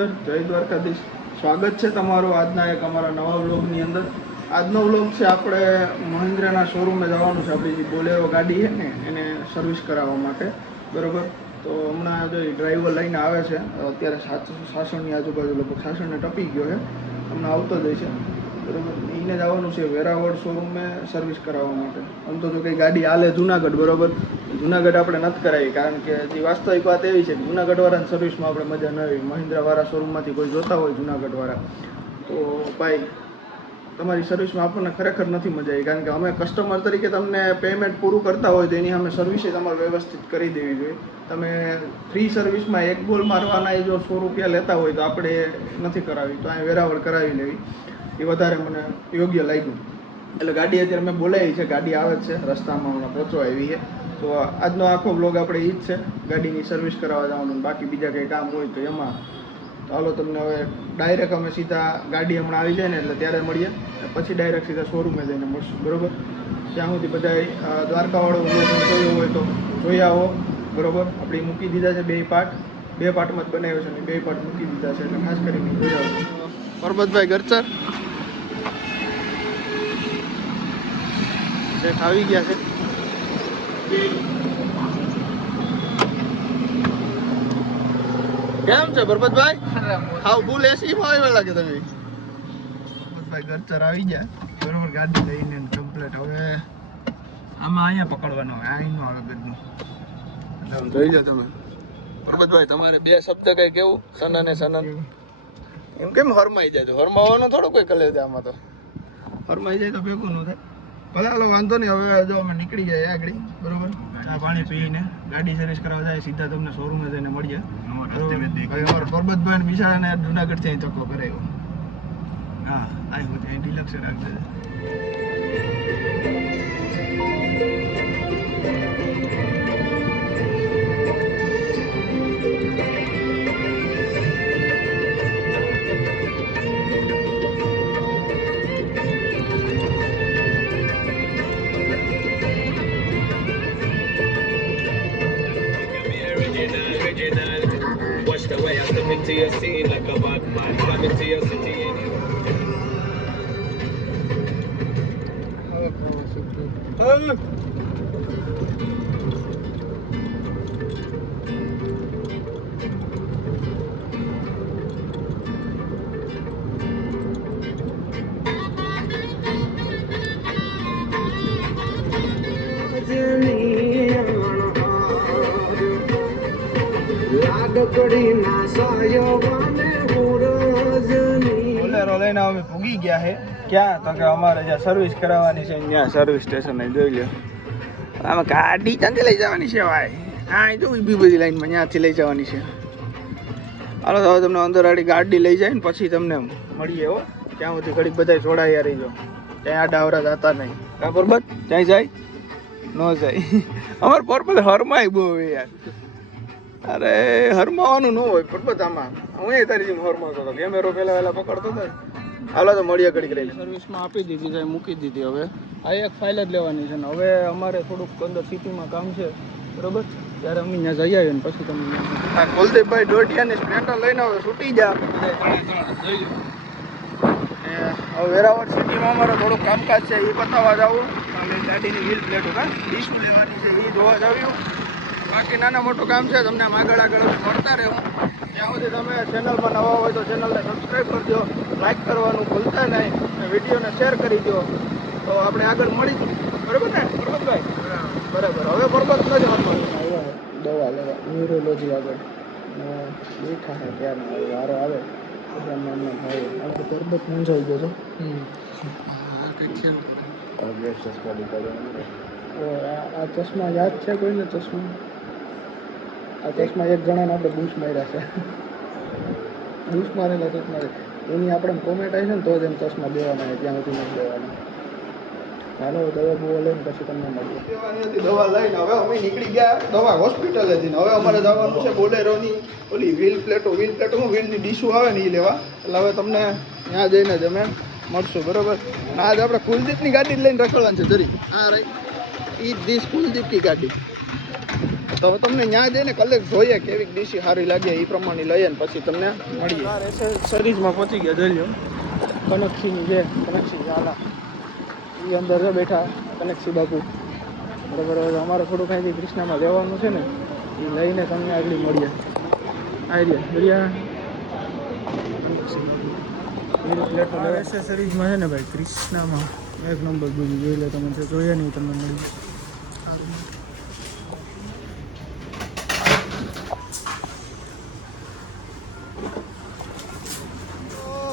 અંદર. જય દ્વારકાધીશ. સ્વાગત છે તમારું આજના એક અમારા નવા વ્લોગની અંદર. આજનો વ્લોગ છે આપણે મહિન્દ્રાના શોરૂમે જવાનું છે. આપણી જે બોલેરો ગાડી છે ને એને સર્વિસ કરાવવા માટે, બરાબર. તો હમણાં જો ડ્રાઈવર લઈને આવે છે. અત્યારે સાસણની આજુબાજુ લગભગ સાસણને ટપી ગયો છે, હમણાં આવતો જ છે, બરાબર. એને જવાનું છે વેરાવળ શોરૂમે સર્વિસ કરાવવા માટે. આમ તો જો કંઈ ગાડી હાલે જુનાગઢ, બરાબર. જુનાગઢ આપણે નથી કરાવી, કારણ કે જે વાસ્તવિક વાત એવી છે કે જુનાગઢવાળાની સર્વિસમાં આપણે મજા ન આવી. મહિન્દ્રાવાળા શોરૂમમાંથી કોઈ જોતા હોય જુનાગઢવાળા, તો ભાઈ તમારી સર્વિસમાં આપણને ખરેખર નથી મજા આવી. કારણ કે અમે કસ્ટમર તરીકે તમને પેમેન્ટ પૂરું કરતા હોય તો એની અમે સર્વિસે તમારે વ્યવસ્થિત કરી દેવી જોઈએ. તમે ફ્રી સર્વિસમાં એક બોલ મારવાના જો 100 રૂપિયા લેતા હોય તો આપણે નથી કરાવી, તો અહીં વેરાવળ કરાવી લેવી એ વધારે મને યોગ્ય લાગ્યું. એટલે ગાડી અત્યારે મેં બોલાવી છે, ગાડી આવે જ છે, રસ્તામાં હમણાં પહોંચવા આવી છે. તો આજનો આખો બ્લોગ આપણે એ જ છે, ગાડીની સર્વિસ કરાવવા જવાનું. બાકી બીજા કંઈ કામ હોય તો એમાં ચાલો તમને હવે ડાયરેક્ટ અમે સીધા ગાડી હમણાં આવી જાય ને એટલે ત્યારે મળીએ, પછી ડાયરેક્ટ સીધા શોરૂમે જઈને મળશું, બરાબર. ત્યાં સુધી બધા દ્વારકાવાળો બ્લોગ જોયો હોય તો જોઈ આવો, બરાબર. આપણે મૂકી દીધા છે 2 પાર્ટ, 2 પાર્ટમાં જ બનાવ્યો છે ને 2 પાર્ટ મૂકી દીધા છે, એટલે ખાસ કરીને જોઈ આવો. પરબતભાઈ ગરચર શેઠ આવી ગયા છે. કેમ છે પરબતભાઈ? હાવ ફૂલ એસી માં આવ્યા લાગે તમે. પરબતભાઈ ગરચર આવી ગયા, બરોબર. ગાડી લઈને કમ્પ્લીટ. હવે આમાં અહીંયા પકડવાનો હોય, અહીં નો આવે ગદનું. એટલે જોઈ લો તમે. પરબતભાઈ તમારે 2 શબ્દ કઈ કેવું? સનન ને સનન એમ કેમ હરમાઈ જાય? તો હરમાવાનું થોડું કોઈ કલે છે આમાં. તો હરમાઈ જાય તો ભેગું ન થાય. ભલે હાલો વાંધો નહીં. હવે જો અમે નીકળી જાય આગળ, બરોબર. ચા પાણી પીને ગાડી સર્વિસ કરાવવા જાય, સીધા તમને શોરૂમે જઈને મળીએ. પરબતભાઈ બિચારાને જુનાગઢ થી ધક્કો કરાવ્યો. હા, અહીં ડિલક્સ રાખજે. Watch the way I step into your scene like a bad man. Come into your city. Bolero લઈને અમે પૂગી ગયા છે. ક્યાં? તો કે અમારે જ્યાં સર્વિસ કરાવવાની છે ત્યાં સર્વિસ સ્ટેશન જોઈ લો. આમાં ગાડી ત્યાંથી લઈ જવાની છે ભાઈ. હા, જો ઊભી બધી લાઈનમાં ત્યાંથી લઈ જવાની છે. હાલો તો હવે તમને અંદર આડી ગાડી લઈ જાય ને પછી તમને મળીએ. હો, ત્યાં સુધી ઘડીક બધા જોડાયા રહીજો. ત્યાં આડાવરા જતા નહીં. કા પરબત? ત્યાં જાય ન જાય. અમારે પરબત હરમાય બહુ યાર. અરે હરમાવાનું ન હોય પરબત. આમાં હું એ તારી જેમ હરમાતો હતો. કેમેરો પહેલા વહેલા પકડતો હતો. હાલો તો મળીએ ઘડીક રહીને. સર્વિસમાં આપી દીધી છે, મૂકી દીધી. હવે આ એક ફાઇલ જ લેવાની છે ને હવે અમારે થોડુંક અંદર સિટીમાં કામ છે, બરોબર. ત્યારે અમે ત્યાં જઈ આવીએ ને પછી તમે હા કુલદીપભાઈ ડોટિયાની સ્પ્લેન્ડર લઈને હવે છૂટી જા. હવે વેરાવળ સિટીમાં અમારે થોડુંક કામકાજ છે, એ બતાવવા જવું. અને ગાડીની વ્હીલ પ્લેટો ડીશું લેવાની છે, એ જોવા જાવ્યું. બાકી નાના મોટું કામ છે. તમને આગળ મળતા રહેવું. ત્યાં સુધી તમે ચેનલમાં નવા હોય તો ચેનલને સબસ્ક્રાઈબ કરજો, લાઈક કરવાનું ભૂલતા નહીં, વિડીયોને શેર કરી દો. તો આપણે આગળ મળીશું, બરાબર ને પરબતભાઈ? બરાબર. હવે પરબત નથી આવ્યા દવા લેવા ન્યુરોલોજી આગળ બેઠા છે. ત્યારનો વારો આવે આપણે પરબત મૂંઝાઈ ગયો છો. આ ચશ્મા યાદ છે કોઈને? આ ચશ્મા એક જણાને આપણે બૂસ માર્યા છે. બૂસ મારેલા ચશ્મા એની આપણે કોમેન્ટ આવી છે ને તો જ એમ ચશ્મા દેવાના હોય, ત્યાં સુધી નથી દેવાના. ચાલો દવા બવા લઈને પછી તમને મળીએ. દવા લઈને હવે અમે નીકળી ગયા દવા હોસ્પિટલે જઈને. હવે અમારે જવાનું છે બોલેરોની ઓલી વ્હીલ પ્લેટો હું વ્હીલની ડીશું આવે ને એ લેવા. એટલે હવે તમને ત્યાં જઈને જ અમે મળશું, બરાબર. આજ આપણે કુલદીપની ગાડી લઈને રખડવાની છે. જરી આ રહી ઈ દિસ કુલદીપની ગાડી. તો હવે તમને ત્યાં જઈને કલેક્ટ જોઈએ કેવી ડીસી સારી લાગે એ પ્રમાણે લઈએ ને પછી તમને મળીએ. સરીઝમાં પહોંચી ગયા જોઈ લો. કનકસીની જે કનકસી ઝાલા એ અંદર છે બેઠા કનકસી બાપુ. બરાબર. અમારે થોડુંક અહીંથી કૃષ્ણામાં જવાનું છે ને એ લઈને તમને આગળ મળીએ. સરીઝમાં છે ને ભાઈ કૃષ્ણામાં એક નંબર બીજું જોઈ લે તમે જોઈએ નહીં તમને મળી.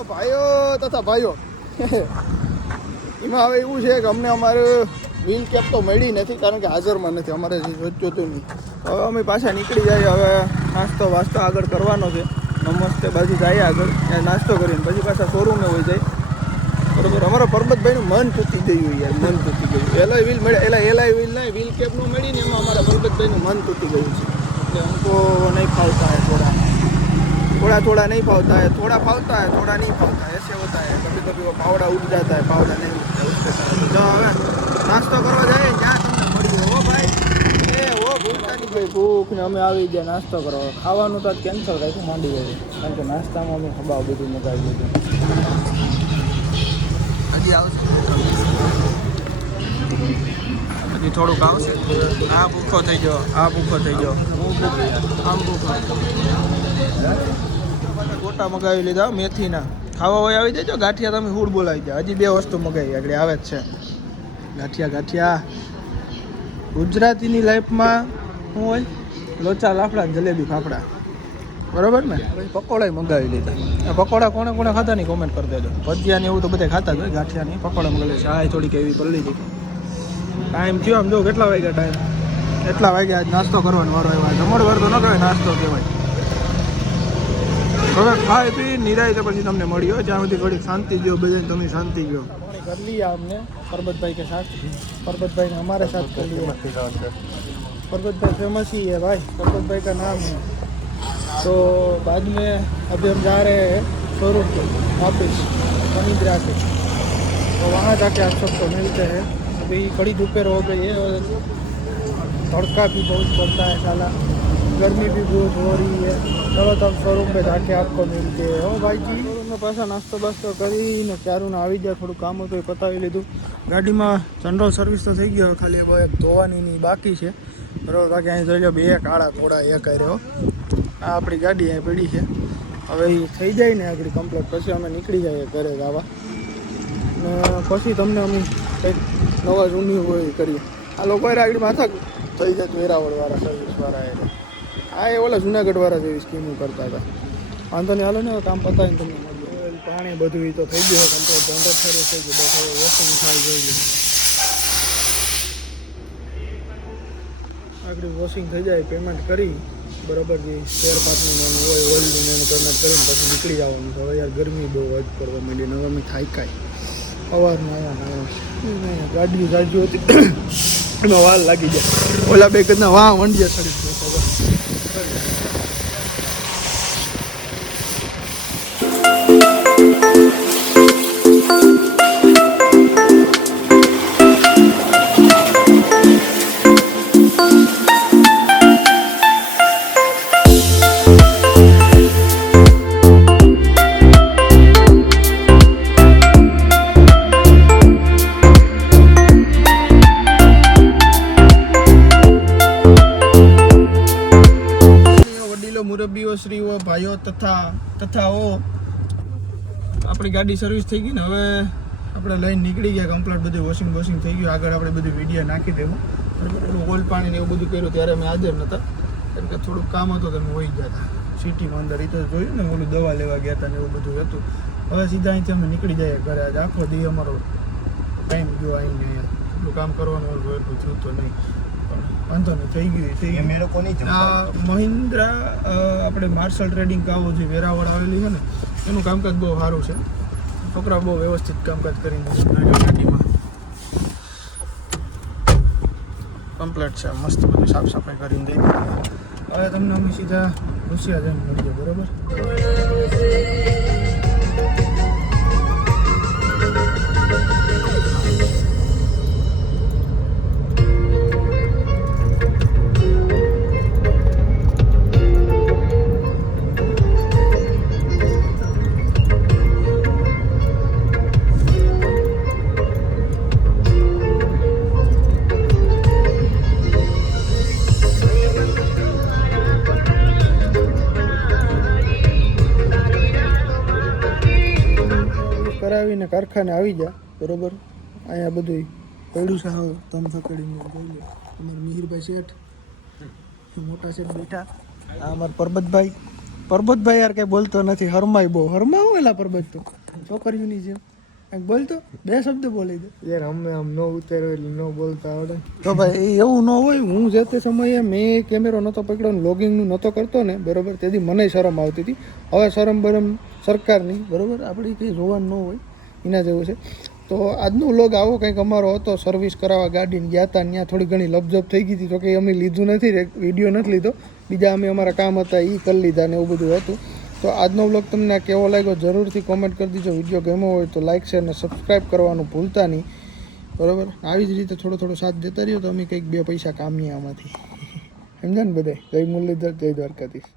ભાઈઓ તથા ભાઈઓ એમાં હવે એવું છે કે અમને અમારે વ્હીલ કેપ તો મળી નથી કારણ કે હાજરમાં નથી અમારે જોતું નહીં. હવે અમે પાછા નીકળી જઈએ. હવે નાસ્તો વાસ્તો આગળ કરવાનો છે. નમસ્તે બાજુ જઈએ આગળ ત્યાં નાસ્તો કરીને પછી પાછા શોરૂમે હોય જાય. બરોબર. અમારા પરબતભાઈનું મન તૂટી ગયું યાર, મન તૂટી ગયું. એલાય વ્હીલ મળે એલાય વ્હીલ નહીં વ્હીલ કેપનું મળી ને એમાં અમારા પરબતભાઈનું મન તૂટી ગયું છે. એટલે हमको नहीं फावता है थोड़ा नहीं फावता है, थोड़ा फावता है थोड़ा नहीं फावता है, ऐसे होता है. कभी कभी वो पावड़ा उठ जाता है पावड़ा नहीं उठता उसके साथ. तो હવે નાસ્તો કરવા જાય ત્યાં તમને મળી જાય. ઓ ભાઈ એ ઓ ભૂખતા નહીં ભાઈ ભૂખ ને અમે આવી ગયા નાસ્તો કરવા. ખાવાનું તો કેન્સલ રાખ્યું માંડી ગયું કારણ કે નાસ્તામાં અમે ખબાવ બધું મગાવી દીધું. હજી આવશે પછી થોડુંક આવશે. આ ભૂખો થઈ ગયો આમ ભૂખો ગોટા મગાવી લીધા મેથીના. ખાવા હોય આવી જજો. ગાંઠિયા તમે હુડ બોલાવી જાય. હજી 2 વસ્તુ મગાવી આગળ આવે જ છે. ગાંઠિયા ગુજરાતીની લાઈફમાં શું હોય? લોચા લાફડા જલેબી ફાફડા. બરોબર ને. પછી પકોડા મગાવી લીધા. પકોડા કોણે ખાતા નહીં કોમેન્ટ કરી દેજો. ભજીયા ને એવું તો બધા ખાતા જ હોય. ગાંઠિયા નહીં પકોડા મગાવી ચાય થોડીક એવી કરી લીધી. ટાઈમ થયો આમ જો કેટલા વાગ્યા ટાઈમ એટલા વાગ્યા. આજ નાસ્તો કરવાનો વારો આવ્યો. જમણવાર તો ન કહેવાય નાસ્તો કહેવાય. હવે ખાઈ પી નિરાય તો પછી તમને મળ્યો. જ્યાં સુધી થોડીક શાંતિ ગયો બધાને તમે શાંતિ ગયો कर लिया हमने परबत भाई के साथ. परबत भाई ने हमारे साथ कर लिया. परबत भाई फेमस ही है भाई. परबत भाई का नाम है. तो बाद में अभी हम जा रहे हैं शोरूम पे वापस महिंद्रा के. तो वहाँ जाके आप सबको मिलते हैं. अभी बड़ी दोपहर हो गई है और तड़का भी बहुत पड़ता है साला. गर्मी भी बहुत हो रही है. चलो तब शोरूम पे जाके आपको मिलते हैं. हो भाई जी शोरूम में पासा नास्तो बास्तो કરીને ચારું ને આવી જાય. થોડું કામ હતું એ પતાવી લીધું. ગાડીમાં જનરલ સર્વિસ તો થઈ ગઈ. ખાલી એક ધોવાની બાકી છે. બરાબર. બાકી અહીં જોઈ લો 2 કાળા થોડા એક રહ્યો. આ આપણી ગાડી અહીં પડી છે. હવે એ થઈ જાય ને આગળ કમ્પ્લીટ પછી અમે નીકળી જઈએ ઘરે જવા. ને પછી તમને અમે કંઈક નવા જૂની હોય એ કરીએ. આ લોકોએ આગળ માથા થઈ જાય વેરાવળવાળા સર્વિસવાળા આ એ ઓલા જુનાગઢવાળા જેવી સ્કીમો કરતા હતા. વાંધો નહીં હાલો ને કામ પતાવીને તમને મળ્યું. પાણી બધું એ તો થઈ ગયું કમ્પ્લીટ. જનરેટ થઈ ગયું. બસ હવે વોશિંગ થાય જોઈ લીધું. આગળ વોશિંગ થઈ જાય પેમેન્ટ કરી બરાબર જે સ્પેર પાર્ટનું એનું હોય ઓઇલનું એનું પેમેન્ટ કરીને પછી નીકળી જવાનું છે. હવે યાર ગરમી બહુ જ કરવા માંડી. હવે અમે થાક્યા સવારમાં આવ્યા ગાડી જાજુ હતી એમાં વાલ લાગી જાય. ઓલા બે કદના વાહ વંડિયા ચડી ગયા. મુરબ્બીઓ શ્રીઓ ભાઈઓ તથાઓ આપણી ગાડી સર્વિસ થઈ ગઈ ને હવે આપણે લઈને નીકળી ગયા કમ્પ્લીટ. બધું વોશિંગ થઈ ગયું. આગળ આપણે બધું વિડીયો નાખી દેવું. એટલું ઓઇલ પાણી ને એવું બધું કર્યું ત્યારે અમે હાજર નહોતા કારણ કે થોડુંક કામ હતું તમે હોઈ ગયા હતા સિટીમાં અંદર. એ તો જોયું ને ઓલું દવા લેવા ગયા હતા ને એવું બધું હતું. હવે સીધા અહીંથી અમે નીકળી જઈએ ઘરે. આજે આખો દી અમારો ટાઈમ ગયો આવીને એટલું કામ કરવાનું એટલું થયું તો નહીં વાંધો નહીં થઈ ગયું. આ મહિન્દ્રા આપણે માર્શલ ટ્રેડિંગ કાવો જે વેરાવળ આવેલી છે ને એનું કામકાજ બહુ સારું છે. છોકરા બહુ વ્યવસ્થિત કામકાજ કરીને ગાડીમાં કમ્પ્લીટ છે. મસ્ત બધું સાફ સફાઈ કરીને દઈ. હવે તમને અમે સીધા રૂસિયા જઈને મળીએ. બરાબર. કારખાને આવી જા બરોબર. અહીંયા બધું પડ્યું છે હવે તમ થકડીને જોઈ લો. અમારા મિહિરભાઈ શેઠ મોટા શેઠ બેઠા. આ અમારા પરબતભાઈ યાર કંઈ બોલતો નથી, હરમાય બહુ. હરમાવું એલા પરબત તો છોકરીઓની જેમ કંઈક બોલતો, 2 શબ્દ બોલી દે યાર અમે આમ ન ઉતાર્યો એટલે ન બોલતા આવડે. તો ભાઈ એવું ન હોય. હું જે તે સમયે મેં કેમેરો નહોતો પકડ્યો ને લોગિંગનું નહોતો કરતો ને બરોબર, તેથી મને શરમ આવતી હતી. હવે શરમ બરમ સરકારની બરોબર, આપણી કંઈ જોવાનું ન હોય એના જેવું છે. તો આજનો વ્લોગ આવો કંઈક અમારો હતો. સર્વિસ કરાવવા ગાડીને ગયા હતા, ત્યાં થોડી ઘણી લપઝપ થઈ ગઈ હતી. તો કે અમે લીધું નથી, વિડીયો નથી લીધો, બીજા અમે અમારા કામ હતા એ કરી લીધા ને એવું બધું હતું. તો આજનો વ્લોગ તમને કેવો લાગ્યો જરૂરથી કોમેન્ટ કરી દીજો. વિડીયો ગમ્યો હોય તો લાઇક શેર અને સબસ્ક્રાઈબ કરવાનું ભૂલતા નહીં બરાબર. આવી જ રીતે થોડો સાથ દેતા રહ્યો તો અમે કંઈક 2 પૈસા કામીએ આમાંથી. સમજા ને બધાય. જય મુરલીધર, જય દ્વારકાધીશ.